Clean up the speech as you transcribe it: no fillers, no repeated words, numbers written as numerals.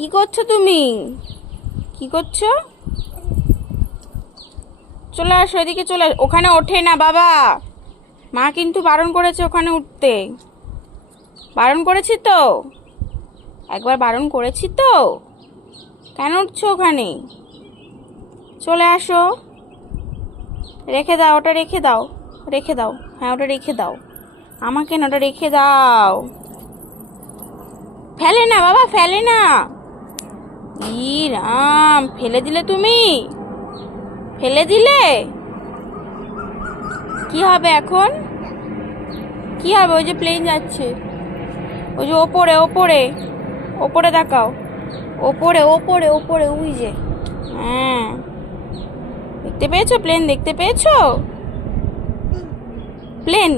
কি করছো তুমি? কি করছো? চলে আসো এদিকে, চলে ওখানে ওঠে না বাবা। মা কিন্তু বারণ করেছে ওখানে উঠতে। বারণ করেছি তো, একবার বারণ করেছি তো। কেন উঠছো ওখানে? চলে আসো। রেখে দাও ওটা, রেখে দাও। রেখে দাও, হ্যাঁ ওটা রেখে দাও। আমাকে না, ওটা রেখে দাও। ফেলে না বাবা, ফেলে না। ই রাম, ফেলে দিলে তুমি। ফেলে দিলে কি হবে এখন? কি হবে? ওই যে প্লেন যাচ্ছে, ওই যে ওপরে ওপরে ওপরে দেখাও। ওপরে ওপরে ওপরে ওই যে। হ্যাঁ, দেখতে পেয়েছো? প্লেন দেখতে পেয়েছো? প্লেন